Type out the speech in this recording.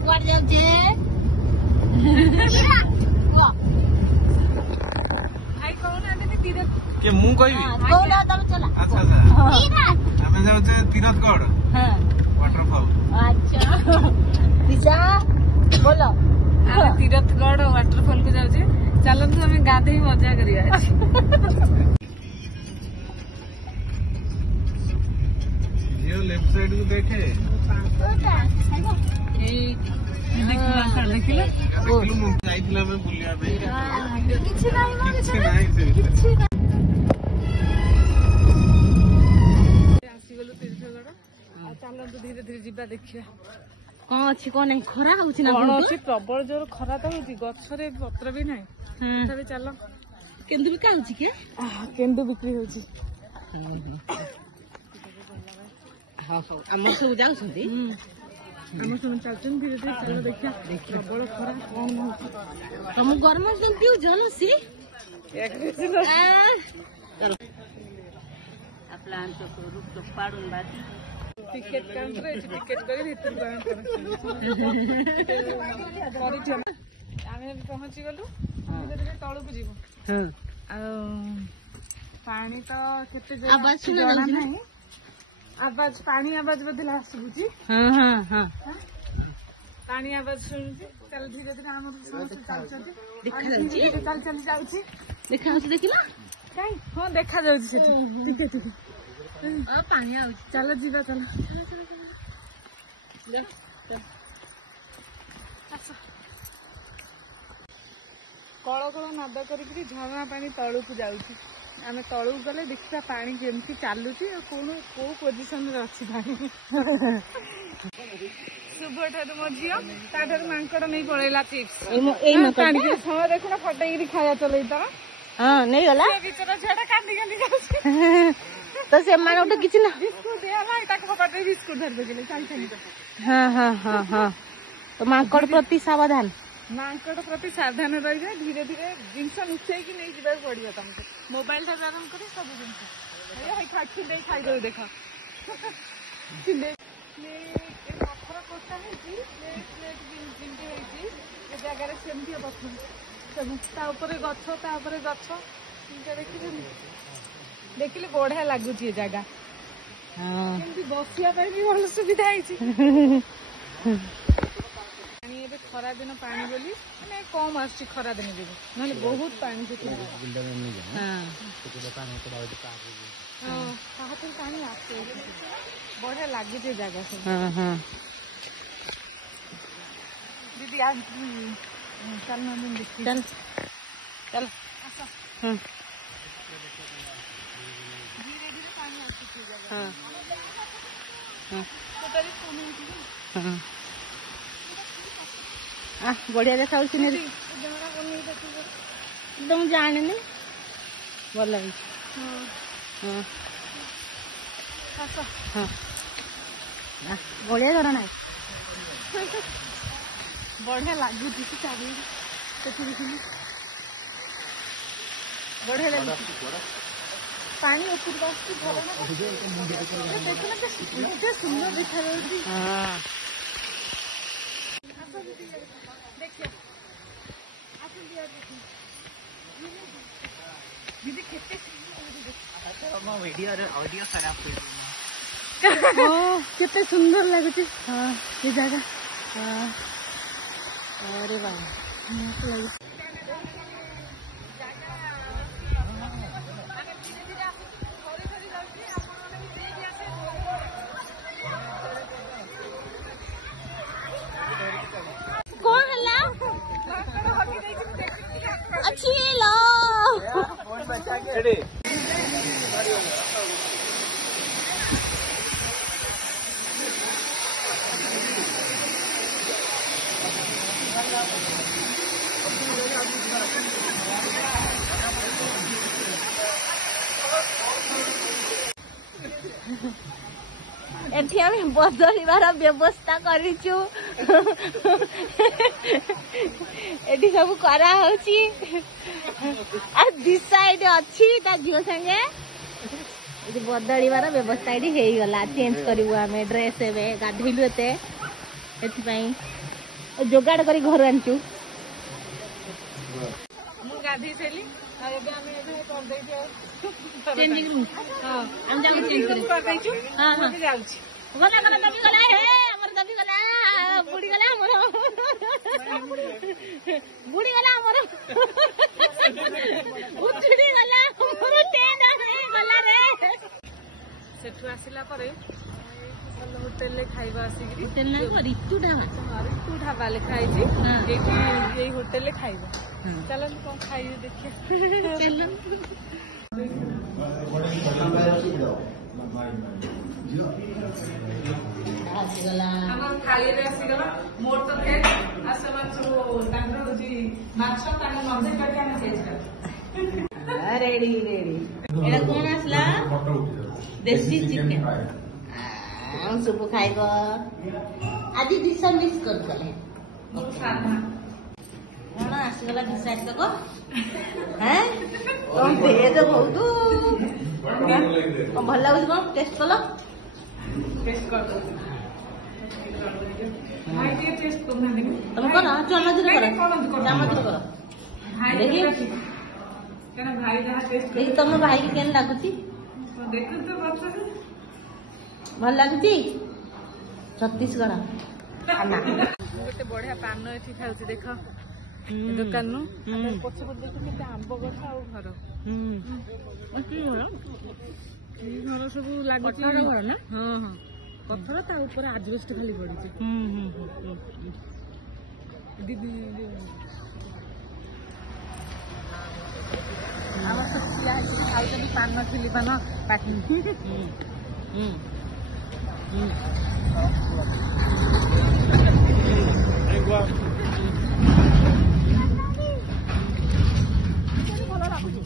कुआड़ जाउछे भाई कौन आते तीरथ के मु कहबी कोला तब चला अच्छा अच्छा हमें जाउछे तीरथगढ़ हां वाटरफॉल अच्छा दिशा बोलो तीरथगढ़ वाटरफॉल को जाउछे चलନ୍ତୁ ଆମେ ଗାଧେଇ ମଜା କରିବା ये लेफ्ट साइड को देखे ଏଇ ଦେଖିଲା ଦେଖିଲା देखलु मु जाइथिला मैं बुलिया पे किछि नाही मागे किछि नाही से ଆସିଗଲୁ तीर्थगढ़ ଆଉ ଚାଲନ୍ତୁ ଧୀରେ ଧୀରେ ଯିବା ଦେଖିବା कौन अच्छी कौन नहीं खरा होउछि ना କଣ ଅଛି ପ୍ରବଳ ଜୋର ଖରା ତ ହଉଛି गछरे ପତ୍ର ବି ନାହିଁ ତଥାପି ଚାଲ केंदु भी काउछि के କେନ୍ଦୁ ବିକ୍ରି ହଉଛି हां हां हमर सब जाउछंती ଆମ ସେମାନେ ଚାଲୁଛନ୍ତି ଧୀରେ ଧୀରେ ଚାଲ ଦେଖିବା ପ୍ରବଳ ଖରା କଣ ହଉଛି तुम गरम दिन पिउ जनसी आपला आंचो रूप तो पाडून बाती टिकेट काउंटर एठी टिकेट କରି ଭିତରକୁ ଆମେ ପହଞ୍ଚି ଗଲୁ ଧୀରେ ଧୀରେ ତଳକୁ ଯିବୁ ଆଉ ପାଣି ତ କେତେ आवाज सुना ଜଣା जाउछि ନାହିଁ आवाज पानी आवाज बोधे आସୁଛି हां हां हां पानी आवाज शुणुଛି चल धीरे धीरे आम चालुଛନ୍ତି देखा जाउछि चल चल जाउछि देखा जाउछि देखिला काई हां देखा जाउछि सेठी ठीक है पानी आउछि चलो जीवा चलो कल कल नाद करी झरणा पानी तलू जाऊँगी आम तलू गले देखा पानी केमती चलुची कौन कौ पोजिशन अच्छी पानी शुभ ठार मो झी तार मांकड़ नहीं पड़ेगा चिप्स हाँ देखुना फटेगी खाया चल हां नहीं गला भीतर झीटा कांदी कांदी तो से माने उठे किछि ना बिस्कुट दिया भाई ताको पकड़े बिस्कुट धर देले चल चल हां हां हां हां तो मांकड़ प्रति सावधान मांकड़ प्रति सावधान रही जाए धीरे धीरे जिनस लुचेक नहीं जा पड़ो तुमको मोबाइल ठार आरम्भ कर सब जिन खाई खाईदे देख पथर कोटा जगार सेमती पथर सब गछ देखिए देखिले बढ़िया लगुच ये जगह बसिया भी भल सुविधा खरा दिन पानी बोली मैंने कम आस खरा दिन जो ना बहुत पानी से पानी आसे बढ़िया लगे जगह सब दीदी आज चल चल चल धीरे धीरे पानी आसुची जगह बढ़िया देखा एकदम जाने नहीं भल लगे बढ़िया झरणा बढ़िया लगुच बढ़िया लगे पानी उपरକୁ ଆସୁଛି ଝରଣା କେତେ ସୁନ୍ଦର ଦେଖାଯାଉଛି ଦେଖିଆ दीदी केते ऑडियो खराब केते सुंदर लगुଛି हाँ ये जगह हाँ अरे वाह मस्त लगे अच्छी लो एठी आम बदलिबार व्यवस्था करिचु एठी सब करा होची आ दिस साइड अछि ता जियो संगे बदलिबार व्यवस्था एठी हेई गला चेंज करिवु आमे ड्रेस एबे गाधइलु एते एथि जोगाड़ करी घर आनचु ମୁଁ ଗାଧେଇ ସାରିଲି ଆଉ ଏବେ ଆମେ ଏବେ କରିଦେଇଛୁ चेंजिंग रूम ହଁ हम जाऊ चेंज करी କରିଦେଇଛୁ हां हां ମୁଁ ଯାଉଛି गला गला दबी गला हे हमर दबी गला बुड़ी गला हमर बुड़ी गला हमर उठड़ी गला हमर टेन हे गला रे ସେଠୁ ଆସିଲା ପରେ ଭଲ ହୋଟେଲରେ ଖାଇବା ଆସିକିରି होटल ना रितु ढाबा ରିତୁ ଢାବା ଲେଖା ହେଇଛି ହଁ। ଏଇଠି ଏଇ ହୋଟେଲରେ ଖାଇବା ଚାଲନ୍ତୁ କଣ ଖାଇବେ ଦେଖିବା चलो ଆସିଗଲା ଆମର ଥାଳିରେ ଆସିଗଲା ମୋର ତ ଭେଜ ଆଉ ସେମାନେ ସବୁ ତାଙ୍କର ହଉଛି ମାଛ ତାଙ୍କ ନଭେଜ ବାକି ଆମେ ଭେଜ ଖାଉ रेडी रेडी एटा कोन आसला देसी चिकन हम सब खाइबो आज दिस मिस कर गले ମୋର ସାଧା कोन आसगला डिसाइड तक हैं तुम भेज बहुत भल लागु कोन टेस्ट कलो ଟେଷ୍ଟ କରିଦେବୁ ଭାଇ ଟିକେ ଟେଷ୍ଟ କରୁନାହାନ୍ତି तुम करो चमच रे नहीं, करो नहीं, करो। चमच रे करो ଭାଇ देखी କାରଣ ଭାଇ ଯାହା ଟେଷ୍ଟ देखी तुम भाई के केन लागुची ଦେଖନ୍ତୁ ତ ପଛରେ भल लागुची छत्तीसगढ़ खाना ଗୋଟେ ବଢିଆ ପାନ ଏଠି ଖାଉଛି ଦେଖ ଏ ଦୋକାନରୁ ଆମେ ପଛପଟେ ଦେଖୁ କେତେ ଆମ୍ବ ଗଛ ଆଉ ଘର ଏଇ ଘର ସବୁ ଲାଗୁଛି ପଥର ଘର ନା? ହଁ ହଁ ପଥର ତା ଉପରେ ଆଜବେଷ୍ଟ ଖାଲି ପଡିଛି ଦିଦି ଆମର ସବୁ ଠିଆ ହେଇକି ଖାଉଛନ୍ତି ପାନ ଥିଲି ପାନ ପାଟି ଭଲ ଲାଗୁଛି